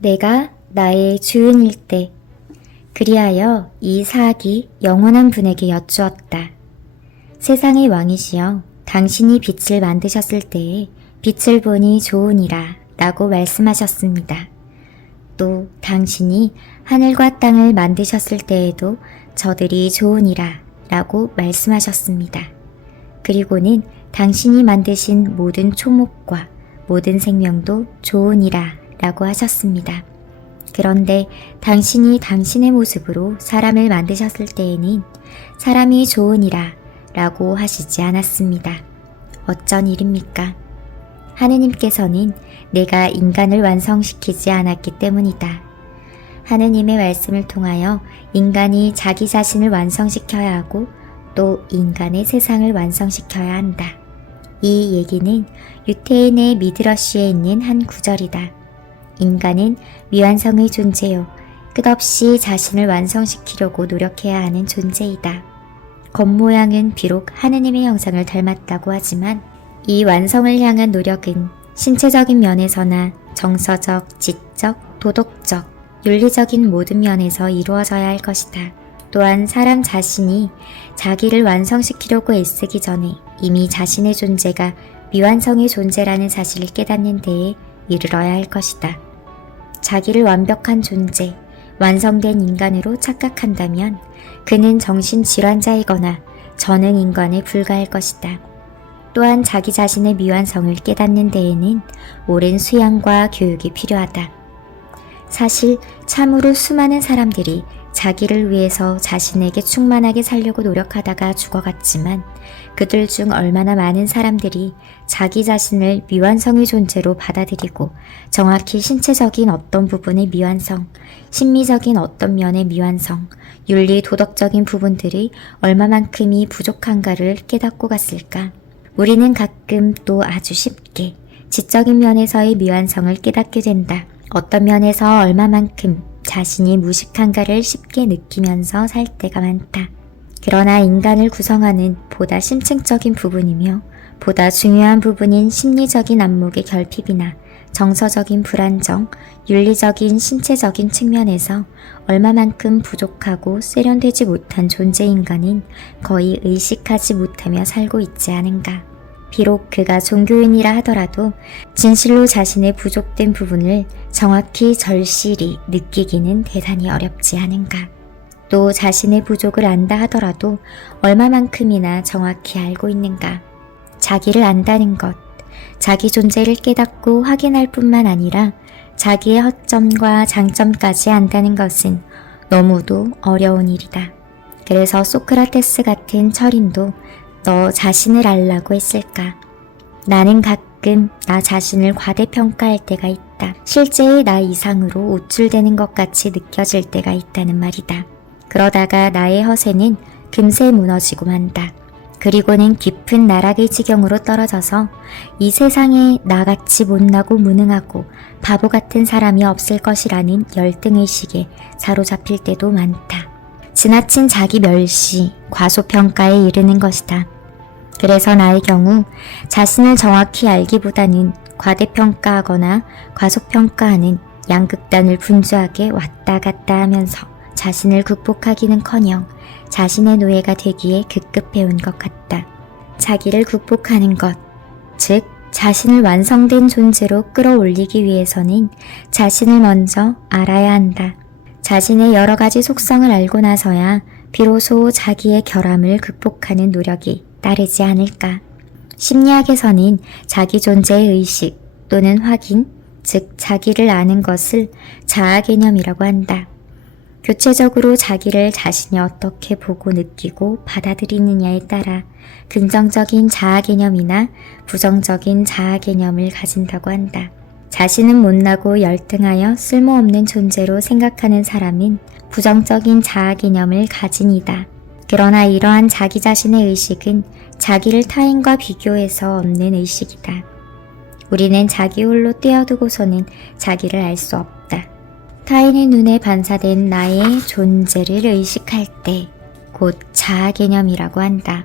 내가 나의 주인일 때. 그리하여 이 사악이 영원한 분에게 여쭈었다. 세상의 왕이시여, 당신이 빛을 만드셨을 때에 빛을 보니 좋으니라 라고 말씀하셨습니다. 또 당신이 하늘과 땅을 만드셨을 때에도 저들이 좋으니라 라고 말씀하셨습니다. 그리고는 당신이 만드신 모든 초목과 모든 생명도 좋으니라 라고 하셨습니다. 그런데 당신이 당신의 모습으로 사람을 만드셨을 때에는 사람이 좋으니라 라고 하시지 않았습니다. 어쩐 일입니까? 하느님께서는 내가 인간을 완성시키지 않았기 때문이다. 하느님의 말씀을 통하여 인간이 자기 자신을 완성시켜야 하고 또 인간의 세상을 완성시켜야 한다. 이 얘기는 유태인의 미드러시에 있는 한 구절이다. 인간은 미완성의 존재요. 끝없이 자신을 완성시키려고 노력해야 하는 존재이다. 겉모양은 비록 하느님의 형상을 닮았다고 하지만 이 완성을 향한 노력은 신체적인 면에서나 정서적, 지적, 도덕적, 윤리적인 모든 면에서 이루어져야 할 것이다. 또한 사람 자신이 자기를 완성시키려고 애쓰기 전에 이미 자신의 존재가 미완성의 존재라는 사실을 깨닫는 데에 이르러야 할 것이다. 자기를 완벽한 존재, 완성된 인간으로 착각한다면 그는 정신질환자이거나 전능인간에 불과할 것이다. 또한 자기 자신의 미완성을 깨닫는 데에는 오랜 수양과 교육이 필요하다. 사실 참으로 수많은 사람들이 자기를 위해서 자신에게 충만하게 살려고 노력하다가 죽어갔지만 그들 중 얼마나 많은 사람들이 자기 자신을 미완성의 존재로 받아들이고 정확히 신체적인 어떤 부분의 미완성, 심미적인 어떤 면의 미완성, 윤리 도덕적인 부분들이 얼마만큼이 부족한가를 깨닫고 갔을까? 우리는 가끔 또 아주 쉽게 지적인 면에서의 미완성을 깨닫게 된다. 어떤 면에서 얼마만큼 자신이 무식한가를 쉽게 느끼면서 살 때가 많다. 그러나 인간을 구성하는 보다 심층적인 부분이며 보다 중요한 부분인 심리적인 안목의 결핍이나 정서적인 불안정, 윤리적인 신체적인 측면에서 얼마만큼 부족하고 세련되지 못한 존재인가는 거의 의식하지 못하며 살고 있지 않은가. 비록 그가 종교인이라 하더라도 진실로 자신의 부족된 부분을 정확히 절실히 느끼기는 대단히 어렵지 않은가. 또 자신의 부족을 안다 하더라도 얼마만큼이나 정확히 알고 있는가. 자기를 안다는 것, 자기 존재를 깨닫고 확인할 뿐만 아니라 자기의 허점과 장점까지 안다는 것은 너무도 어려운 일이다. 그래서 소크라테스 같은 철인도 너 자신을 알라고 했을까? 나는 가끔 나 자신을 과대평가할 때가 있다. 실제의 나 이상으로 우쭐대는 것 같이 느껴질 때가 있다는 말이다. 그러다가 나의 허세는 금세 무너지고 만다. 그리고는 깊은 나락의 지경으로 떨어져서 이 세상에 나같이 못나고 무능하고 바보 같은 사람이 없을 것이라는 열등의식에 사로잡힐 때도 많다. 지나친 자기 멸시, 과소평가에 이르는 것이다. 그래서 나의 경우 자신을 정확히 알기보다는 과대평가하거나 과소평가하는 양극단을 분주하게 왔다 갔다 하면서 자신을 극복하기는커녕 자신의 노예가 되기에 급급해온 것 같다. 자기를 극복하는 것, 즉 자신을 완성된 존재로 끌어올리기 위해서는 자신을 먼저 알아야 한다. 자신의 여러 가지 속성을 알고 나서야 비로소 자기의 결함을 극복하는 노력이 따르지 않을까. 심리학에서는 자기 존재의 의식 또는 확인, 즉 자기를 아는 것을 자아 개념이라고 한다. 교체적으로 자기를 자신이 어떻게 보고 느끼고 받아들이느냐에 따라 긍정적인 자아 개념이나 부정적인 자아 개념을 가진다고 한다. 자신은 못나고 열등하여 쓸모없는 존재로 생각하는 사람은 부정적인 자아 개념을 가진 이다. 그러나 이러한 자기 자신의 의식은 자기를 타인과 비교해서 얻는 의식이다. 우리는 자기 홀로 떼어두고서는 자기를 알 수 없다. 타인의 눈에 반사된 나의 존재를 의식할 때 곧 자아 개념이라고 한다.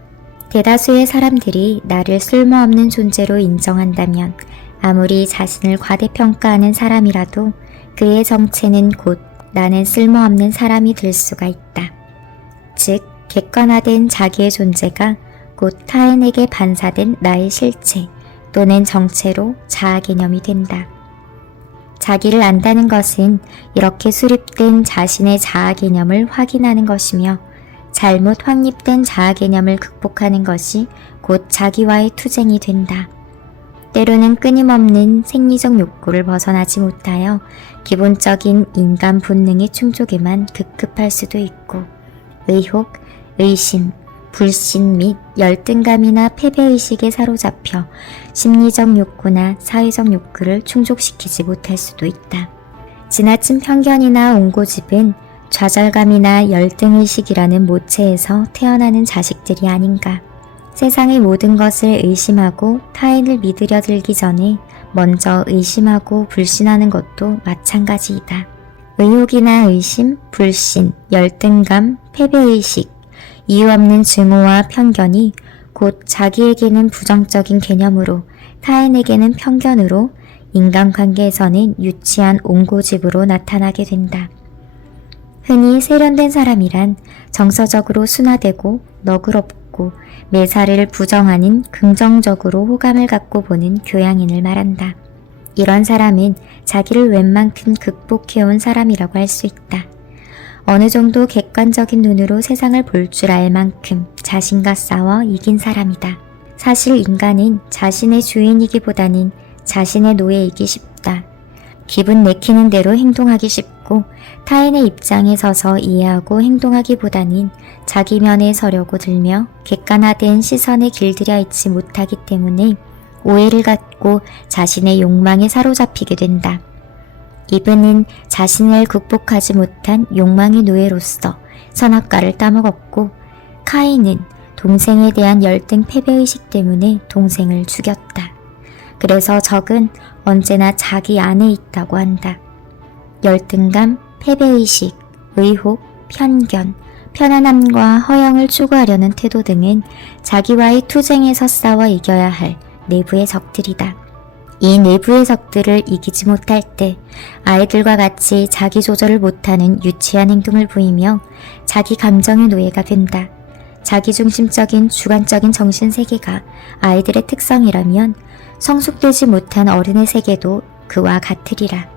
대다수의 사람들이 나를 쓸모없는 존재로 인정한다면 아무리 자신을 과대평가하는 사람이라도 그의 정체는 곧 나는 쓸모없는 사람이 될 수가 있다. 즉, 객관화된 자기의 존재가 곧 타인에게 반사된 나의 실체 또는 정체로 자아 개념이 된다. 자기를 안다는 것은 이렇게 수립된 자신의 자아 개념을 확인하는 것이며 잘못 확립된 자아 개념을 극복하는 것이 곧 자기와의 투쟁이 된다. 때로는 끊임없는 생리적 욕구를 벗어나지 못하여 기본적인 인간 본능의 충족에만 급급할 수도 있고 의혹, 의심, 불신 및 열등감이나 패배의식에 사로잡혀 심리적 욕구나 사회적 욕구를 충족시키지 못할 수도 있다. 지나친 편견이나 옹고집은 좌절감이나 열등의식이라는 모체에서 태어나는 자식들이 아닌가. 세상의 모든 것을 의심하고 타인을 믿으려 들기 전에 먼저 의심하고 불신하는 것도 마찬가지이다. 의혹이나 의심, 불신, 열등감, 패배의식, 이유 없는 증오와 편견이 곧 자기에게는 부정적인 개념으로 타인에게는 편견으로 인간관계에서는 유치한 옹고집으로 나타나게 된다. 흔히 세련된 사람이란 정서적으로 순화되고 너그럽고 매사를 부정하는 긍정적으로 호감을 갖고 보는 교양인을 말한다. 이런 사람은 자기를 웬만큼 극복해온 사람이라고 할 수 있다. 어느 정도 객관적인 눈으로 세상을 볼 줄 알 만큼 자신과 싸워 이긴 사람이다. 사실 인간은 자신의 주인이기보다는 자신의 노예이기 쉽다. 기분 내키는 대로 행동하기 쉽고 타인의 입장에 서서 이해하고 행동하기보다는 자기 면에 서려고 들며 객관화된 시선에 길들여 있지 못하기 때문에 오해를 갖고 자신의 욕망에 사로잡히게 된다. 이브는 자신을 극복하지 못한 욕망의 노예로서 선악과를 따먹었고 카인은 동생에 대한 열등 패배의식 때문에 동생을 죽였다. 그래서 적은 언제나 자기 안에 있다고 한다. 열등감, 패배의식, 의혹, 편견, 편안함과 허영을 추구하려는 태도 등은 자기와의 투쟁에서 싸워 이겨야 할 내부의 적들이다. 이 내부의 적들을 이기지 못할 때 아이들과 같이 자기 조절을 못하는 유치한 행동을 보이며 자기 감정의 노예가 된다. 자기중심적인 주관적인 정신세계가 아이들의 특성이라면 성숙되지 못한 어른의 세계도 그와 같으리라.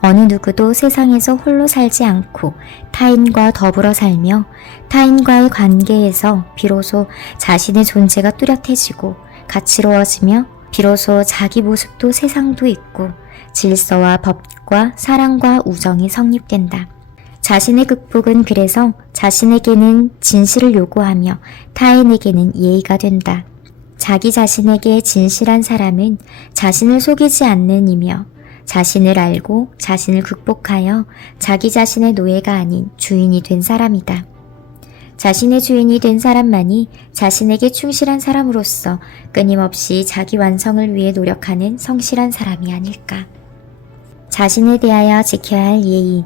어느 누구도 세상에서 홀로 살지 않고 타인과 더불어 살며 타인과의 관계에서 비로소 자신의 존재가 뚜렷해지고 가치로워지며 비로소 자기 모습도 세상도 있고 질서와 법과 사랑과 우정이 성립된다. 자신의 극복은 그래서 자신에게는 진실을 요구하며 타인에게는 예의가 된다. 자기 자신에게 진실한 사람은 자신을 속이지 않는 이며 자신을 알고 자신을 극복하여 자기 자신의 노예가 아닌 주인이 된 사람이다. 자신의 주인이 된 사람만이 자신에게 충실한 사람으로서 끊임없이 자기 완성을 위해 노력하는 성실한 사람이 아닐까. 자신에 대하여 지켜야 할 예의.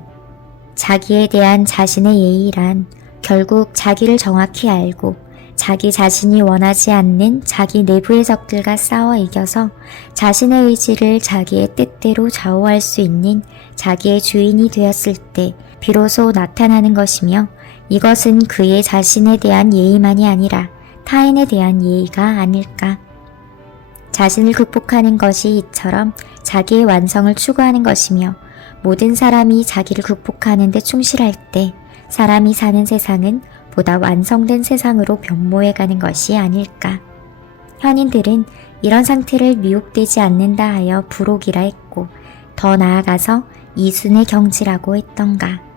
자기에 대한 자신의 예의란 결국 자기를 정확히 알고 자기 자신이 원하지 않는 자기 내부의 적들과 싸워 이겨서 자신의 의지를 자기의 뜻대로 좌우할 수 있는 자기의 주인이 되었을 때 비로소 나타나는 것이며 이것은 그의 자신에 대한 예의만이 아니라 타인에 대한 예의가 아닐까. 자신을 극복하는 것이 이처럼 자기의 완성을 추구하는 것이며 모든 사람이 자기를 극복하는 데 충실할 때 사람이 사는 세상은 보다 완성된 세상으로 변모해가는 것이 아닐까. 현인들은 이런 상태를 미혹되지 않는다 하여 불옥이라 했고 더 나아가서 이순의 경지라고 했던가.